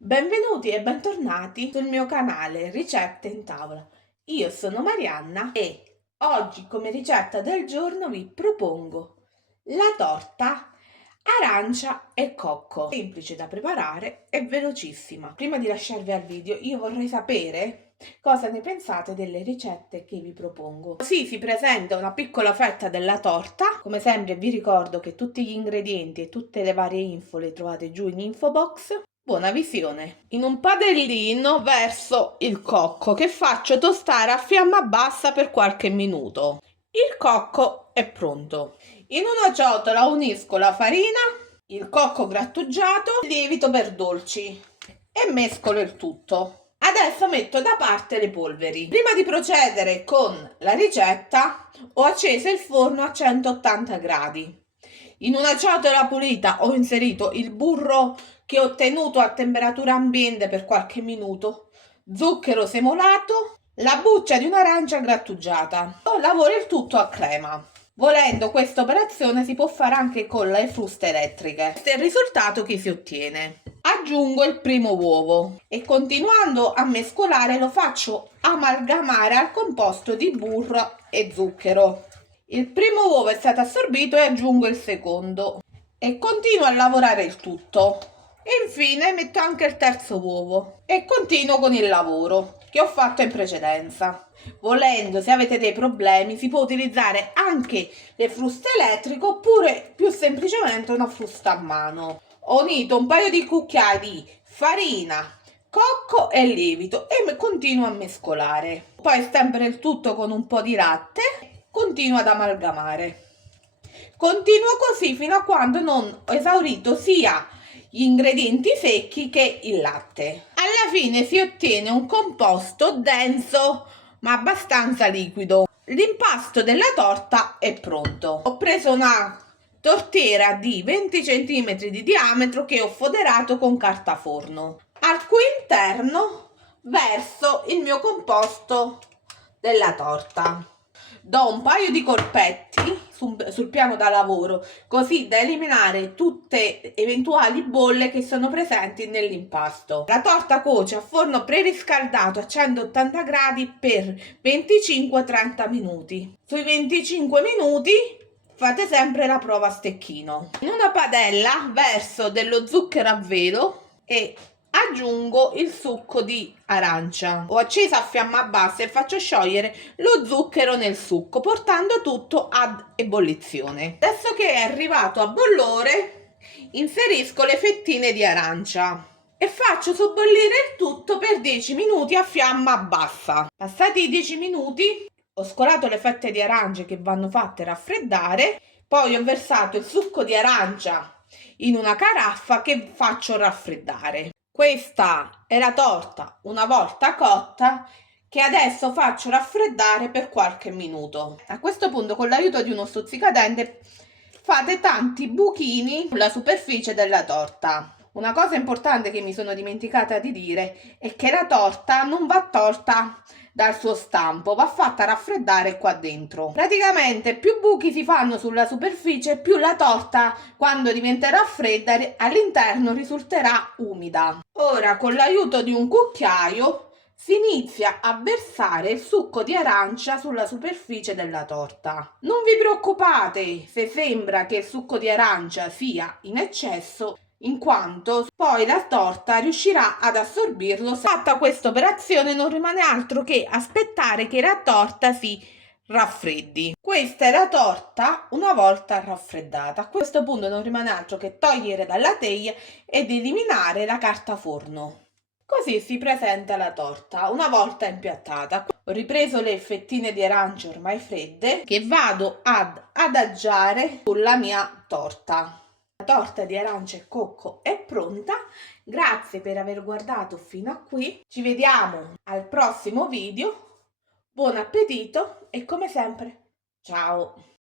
Benvenuti e bentornati sul mio canale Ricette in Tavola. Io sono Marianna e oggi come ricetta del giorno vi propongo la torta arancia e cocco. Semplice da preparare e velocissima. Prima di lasciarvi al video io vorrei sapere cosa ne pensate delle ricette che vi propongo. Così si presenta una piccola fetta della torta. Come sempre vi ricordo che tutti gli ingredienti e tutte le varie info le trovate giù in info box. Buona visione! In un padellino verso il cocco che faccio tostare a fiamma bassa per qualche minuto. Il cocco è pronto. In una ciotola unisco la farina, il cocco grattugiato, il lievito per dolci e mescolo il tutto. Adesso metto da parte le polveri. Prima di procedere con la ricetta ho acceso il forno a 180 gradi. In una ciotola pulita ho inserito il burro che ho tenuto a temperatura ambiente per qualche minuto, zucchero semolato, la buccia di un'arancia grattugiata. Lavoro il tutto a crema. Volendo questa operazione si può fare anche con le fruste elettriche. Questo è il risultato che si ottiene. Aggiungo il primo uovo e continuando a mescolare lo faccio amalgamare al composto di burro e zucchero. Il primo uovo è stato assorbito e aggiungo il secondo e continuo a lavorare il tutto. Infine metto anche il terzo uovo e continuo con il lavoro che ho fatto in precedenza. Volendo, se avete dei problemi, si può utilizzare anche le fruste elettriche oppure più semplicemente una frusta a mano. Ho unito un paio di cucchiai di farina, cocco e lievito e continuo a mescolare. Poi stempero il tutto con un po' di latte, continuo ad amalgamare. Continuo così fino a quando non ho esaurito sia gli ingredienti secchi che il latte. Alla fine si ottiene un composto denso ma abbastanza liquido. L'impasto della torta è pronto. Ho preso una tortiera di 20 cm di diametro che ho foderato con carta forno. Al cui interno verso il mio composto della torta. Do un paio di colpetti sul piano da lavoro così da eliminare tutte eventuali bolle che sono presenti nell'impasto. La torta cuoce a forno preriscaldato a 180 gradi per 25-30 minuti. Sui 25 minuti fate sempre la prova a stecchino. In una padella verso dello zucchero a velo e aggiungo il succo di arancia. Ho acceso a fiamma bassa e faccio sciogliere lo zucchero nel succo, portando tutto ad ebollizione. Adesso che è arrivato a bollore, inserisco le fettine di arancia e faccio sobbollire il tutto per 10 minuti a fiamma bassa. Passati i 10 minuti, ho scolato le fette di arancia che vanno fatte raffreddare, poi ho versato il succo di arancia in una caraffa che faccio raffreddare. Questa è la torta una volta cotta che adesso faccio raffreddare per qualche minuto. A questo punto con l'aiuto di uno stuzzicadente fate tanti buchini sulla superficie della torta. Una cosa importante che mi sono dimenticata di dire è che la torta non va tolta dal suo stampo, va fatta raffreddare qua dentro. Praticamente più buchi si fanno sulla superficie, più la torta quando diventerà fredda all'interno risulterà umida. Ora con l'aiuto di un cucchiaio si inizia a versare il succo di arancia sulla superficie della torta. Non vi preoccupate se sembra che il succo di arancia sia in eccesso, in quanto poi la torta riuscirà ad assorbirlo. Fatta questa operazione non rimane altro che aspettare che la torta si raffreddi. Questa è la torta una volta raffreddata. A questo punto non rimane altro che togliere dalla teglia ed eliminare la carta forno. Così si presenta la torta una volta impiattata. Ho ripreso le fettine di arancia ormai fredde che vado ad adagiare sulla mia torta. La torta di arancia e cocco è pronta. Grazie per aver guardato fino a qui. Ci vediamo al prossimo video. Buon appetito e come sempre, ciao!